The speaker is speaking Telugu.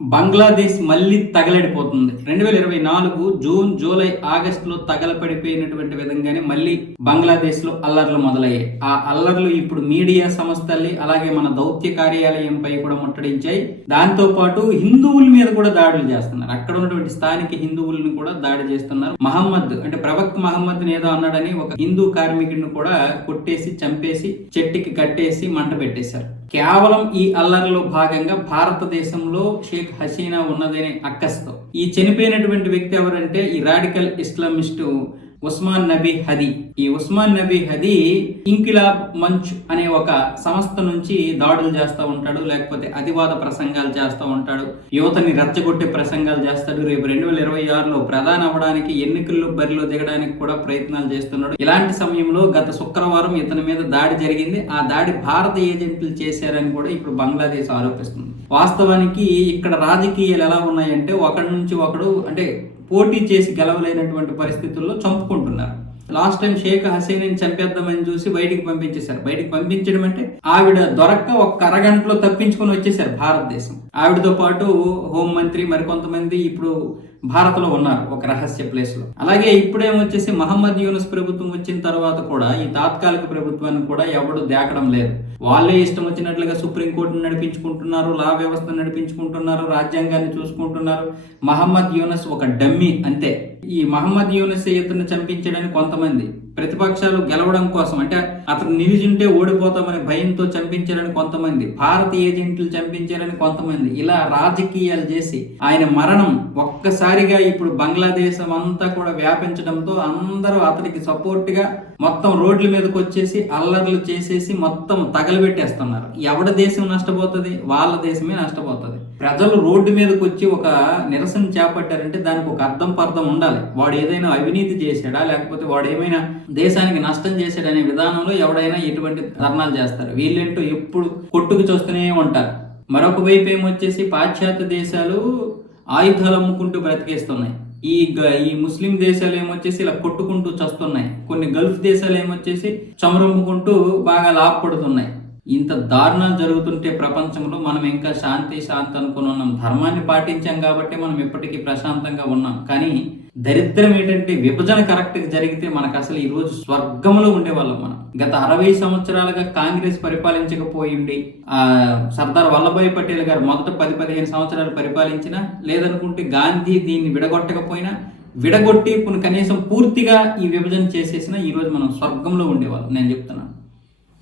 బంగ్లాదేశ్ మళ్ళీ తగలడిపోతుంది. 2024 జూన్, జూలై, ఆగస్టులో తగలపడిపోయినటువంటి విధంగానే మళ్ళీ బంగ్లాదేశ్ లో అల్లర్లు మొదలయ్యాయి. ఆ అల్లర్లు ఇప్పుడు మీడియా సంస్థల్ని అలాగే మన దౌత్య కార్యాలయంపై కూడా ముట్టడించాయి. దాంతో పాటు హిందువుల మీద కూడా దాడులు చేస్తున్నారు. అక్కడ ఉన్నటువంటి స్థానిక హిందువులను కూడా దాడి చేస్తున్నారు. మహమ్మద్ అంటే ప్రవక్త మహమ్మద్ ఏదో అన్నాడని ఒక హిందూ కార్మికుడిని కూడా కొట్టేసి చంపేసి చెట్టుకి కట్టేసి మంట పెట్టేశారు. కేవలం ఈ అల్లర్లో భాగంగా భారతదేశంలో షేక్ హసీనా ఉన్నదనే అక్కస్తో ఈ చనిపోయినటువంటి వ్యక్తి ఎవరంటే ఈ రాడికల్ ఇస్లామిస్టు ఉస్మాన్ నబీ హదీ. ఈ ఉస్మాన్ నబీ హదీ ఇంకిలాబ్ మంచ్ అనే ఒక సంస్థ నుంచి దాడులు చేస్తూ ఉంటాడు, లేకపోతే అతివాద ప్రసంగాలు చేస్తూ ఉంటాడు, యువతని రెచ్చగొట్టే ప్రసంగాలు చేస్తాడు. రేపు 2026లో ప్రధాని అవ్వడానికి ఎన్నికల్లో బరిలో దిగడానికి కూడా ప్రయత్నాలు చేస్తున్నాడు. ఇలాంటి సమయంలో గత శుక్రవారం ఇతని మీద దాడి జరిగింది. ఆ దాడి భారత ఏజెంట్లు చేశారని కూడా ఇప్పుడు బంగ్లాదేశ్ ఆరోపిస్తుంది. వాస్తవానికి ఇక్కడ రాజకీయాలు ఎలా ఉన్నాయంటే ఒకడి నుంచి ఒకడు అంటే పోటీ చేసి గెలవలేనటువంటి పరిస్థితుల్లో చంపుకుంటున్నారు. లాస్ట్ టైం షేక్ హసీనాని చంపేద్దామని చూసి బయటికి పంపించేశారు. బయటికి పంపించడం అంటే ఆవిడ దొరక్క ఒక అరగంటలో తప్పించుకొని వచ్చేసారు భారతదేశం. ఆవిడతో పాటు హోంమంత్రి మరికొంతమంది ఇప్పుడు భారత్ లో ఉన్నారు ఒక రహస్య ప్లేస్ లో. అలాగే ఇప్పుడేమొచ్చేసి మహమ్మద్ యూనుస్ ప్రభుత్వం వచ్చిన తర్వాత కూడా ఈ తాత్కాలిక ప్రభుత్వాన్ని కూడా ఎవడు దేకడం లేదు. వాళ్ళే ఇష్టం వచ్చినట్లుగా సుప్రీంకోర్టును నడిపించుకుంటున్నారు, లా వ్యవస్థను నడిపించుకుంటున్నారు, రాజ్యాంగాన్ని చూసుకుంటున్నారు. మహమ్మద్ యూనుస్ ఒక డమ్మీ అంతే. ఈ మహమ్మద్ యూనుస్ ఇతన్ని చంపించడానికి కొంతమంది, ప్రతిపక్షాలు గెలవడం కోసం అంటే అతను నిలిచుంటే ఓడిపోతామనే భయంతో చంపించారని కొంతమంది, భారత ఏజెంట్లు చంపించారని కొంతమంది, ఇలా రాజకీయాలు చేసి ఆయన మరణం ఒక్కసారిగా ఇప్పుడు బంగ్లాదేశం అంతా కూడా వ్యాపించడంతో అందరూ అతనికి సపోర్ట్ గా మొత్తం రోడ్ల మీదకి వచ్చేసి అల్లర్లు చేసేసి మొత్తం తగలబెట్టేస్తున్నారు. ఎవడ దేశం నష్టపోతుంది? వాళ్ళ దేశమే నష్టపోతుంది. ప్రజలు రోడ్డు మీదకి వచ్చి ఒక నిరసన చేపట్టారంటే దానికి ఒక అర్థం పర్థం ఉండాలి. వాడు ఏదైనా అవినీతి చేశాడా, లేకపోతే వాడు ఏమైనా దేశానికి నష్టం చేశాడనే విధానంలో ఎవడైనా ఎటువంటి ధర్నాలు చేస్తారు. వీళ్ళేంటో ఎప్పుడు కొట్టుకు చూస్తూనే ఉంటారు. మరొక వైపు ఏమొచ్చేసి పాశ్చాత్య దేశాలు ఆయుధాలు అమ్ముకుంటూ బ్రతికేస్తున్నాయి. ఈ ముస్లిం దేశాలు ఏమొచ్చేసి ఇలా కొట్టుకుంటూ చస్తున్నాయి. కొన్ని గల్ఫ్ దేశాలు ఏమొచ్చేసి చమరమ్ముకుంటూ బాగా లాభపడుతున్నాయి. ఇంత దారుణాలు జరుగుతుంటే ప్రపంచంలో మనం ఇంకా శాంతి అనుకుని ఉన్నాం. ధర్మాన్ని పాటించాం కాబట్టి మనం ఇప్పటికీ ప్రశాంతంగా ఉన్నాం. కానీ దరిద్రం ఏంటంటే విభజన కరెక్ట్ గా జరిగితే మనకు అసలు ఈ రోజు స్వర్గంలో ఉండేవాళ్ళం. మనం గత 60 సంవత్సరాలుగా కాంగ్రెస్ పరిపాలించకపోయింది, సర్దార్ వల్లభాయ్ పటేల్ గారు మొదట 10-15 సంవత్సరాలు పరిపాలించినా, లేదనుకుంటే గాంధీ దీన్ని విడగొట్టకపోయినా, విడగొట్టి కనీసం పూర్తిగా ఈ విభజన చేసేసినా ఈ రోజు మనం స్వర్గంలో ఉండేవాళ్ళం. నేను చెప్తున్నాను.